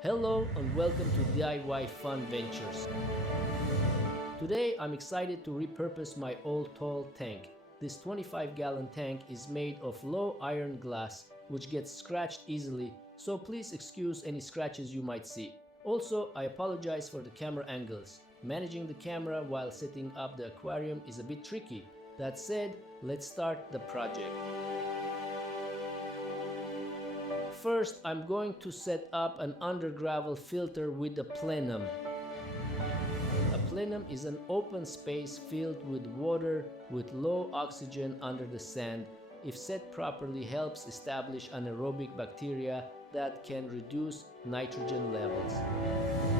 Hello and welcome to DIY Fun Ventures. Today I'm excited to repurpose my old tall tank. This 25-gallon tank is made of low iron glass which gets scratched easily, so please excuse any scratches you might see. Also, I apologize for the camera angles. Managing the camera while setting up the aquarium is a bit tricky. That said, let's start the project. First, I'm going to set up an under-gravel filter with a plenum. A plenum is an open space filled with water with low oxygen under the sand. If set properly, helps establish anaerobic bacteria that can reduce nitrogen levels.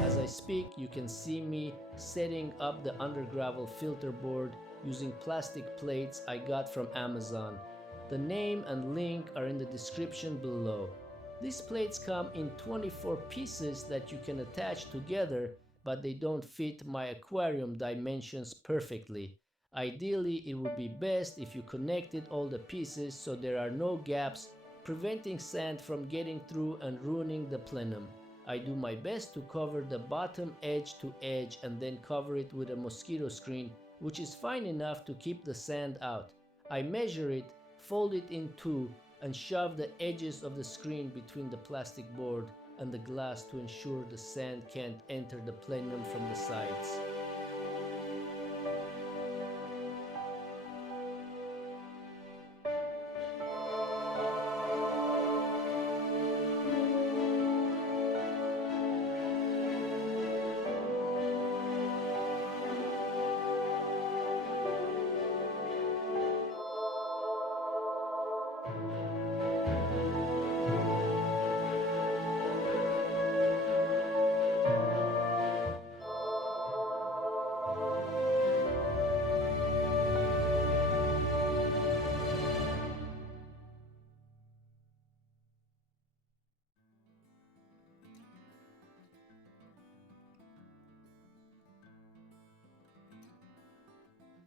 As I speak, you can see me setting up the under-gravel filter board using plastic plates I got from Amazon. The name and link are in the description below. These plates come in 24 pieces that you can attach together, but they don't fit my aquarium dimensions perfectly. Ideally, it would be best if you connected all the pieces so there are no gaps, preventing sand from getting through and ruining the plenum. I do my best to cover the bottom edge to edge and then cover it with a mosquito screen, which is fine enough to keep the sand out. I measure it, fold it in two, and shove the edges of the screen between the plastic board and the glass to ensure the sand can't enter the plenum from the sides.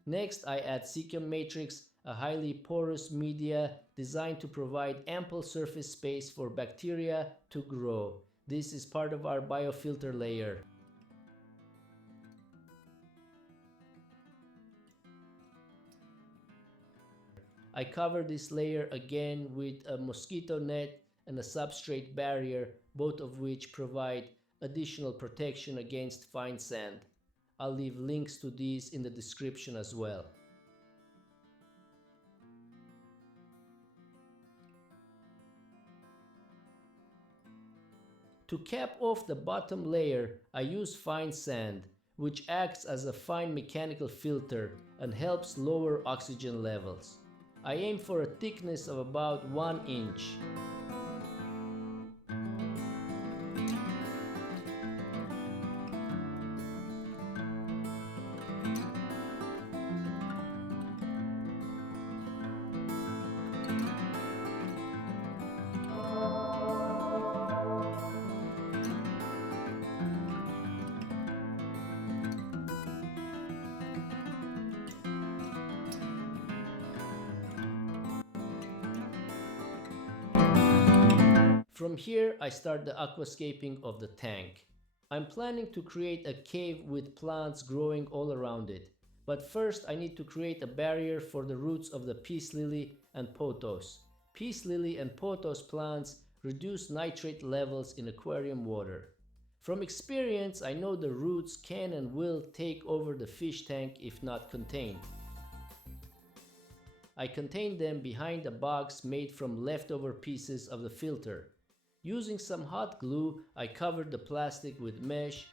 Next, I add Seachem Matrix, a highly porous media designed to provide ample surface space for bacteria to grow. This is part of our biofilter layer. I cover this layer again with a mosquito net and a substrate barrier, both of which provide additional protection against fine sand. I'll leave links to these in the description as well. To cap off the bottom layer, I use fine sand, which acts as a fine mechanical filter and helps lower oxygen levels. I aim for a thickness of about 1 inch. From here, I start the aquascaping of the tank. I'm planning to create a cave with plants growing all around it. But first, I need to create a barrier for the roots of the peace lily and pothos. Peace lily and pothos plants reduce nitrate levels in aquarium water. From experience, I know the roots can and will take over the fish tank if not contained. I contain them behind a box made from leftover pieces of the filter. Using some hot glue, I covered the plastic with mesh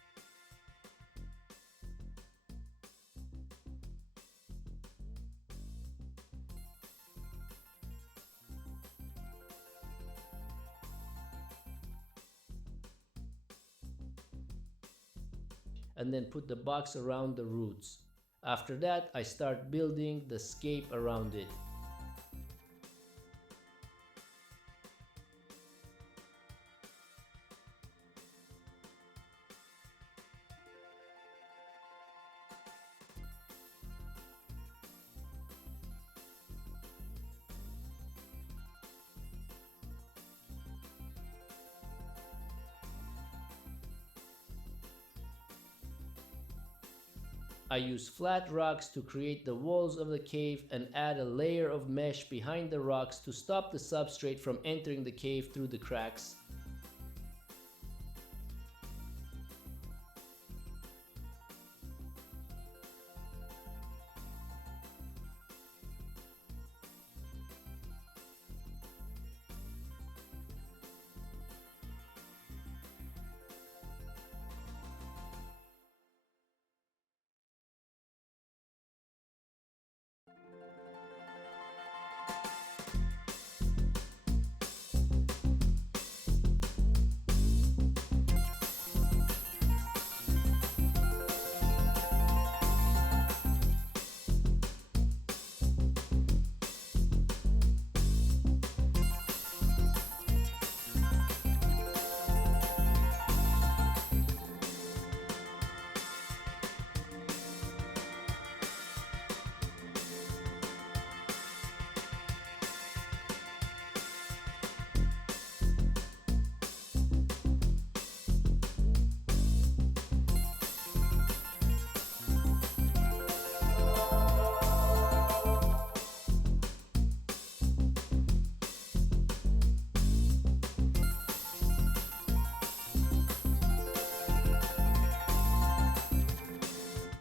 and then put the box around the roots. After that, I start building the scape around it. I use flat rocks to create the walls of the cave and add a layer of mesh behind the rocks to stop the substrate from entering the cave through the cracks.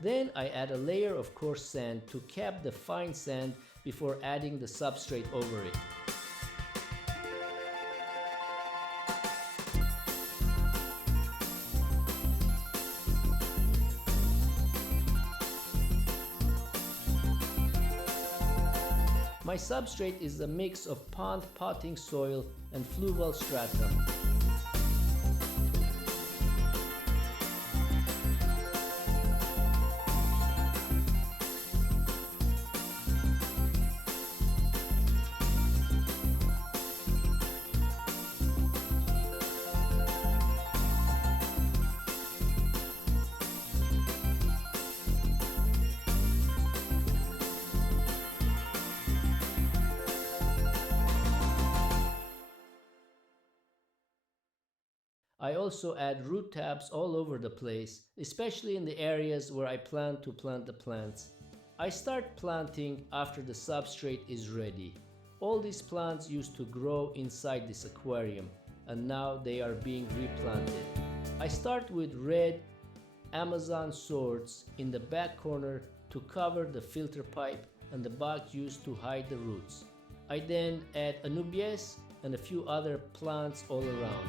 Then I add a layer of coarse sand to cap the fine sand before adding the substrate over it. My substrate is a mix of pond potting soil and Fluval Stratum. I also add root tabs all over the place, especially in the areas where I plan to plant the plants. I start planting after the substrate is ready. All these plants used to grow inside this aquarium, and now they are being replanted. I start with red Amazon swords in the back corner to cover the filter pipe and the box used to hide the roots. I then add anubias and a few other plants all around.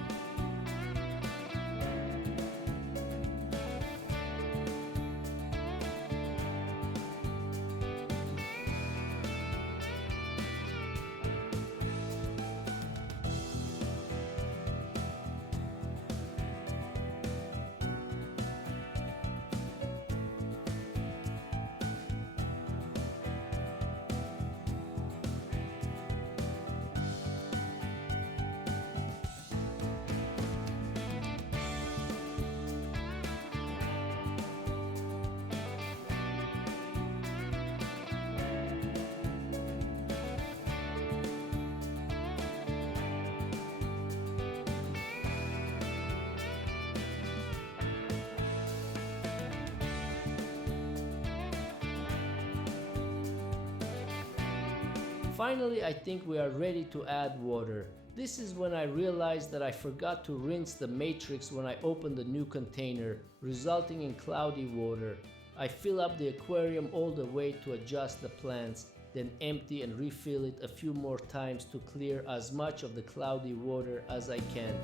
Finally, I think we are ready to add water. This is when I realized that I forgot to rinse the matrix when I opened the new container, resulting in cloudy water. I fill up the aquarium all the way to adjust the plants, then empty and refill it a few more times to clear as much of the cloudy water as I can.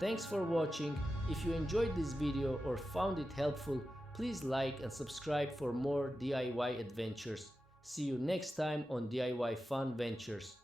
Thanks for watching. If you enjoyed this video or found it helpful, please like and subscribe for more DIY adventures. See you next time on DIY Fun Ventures.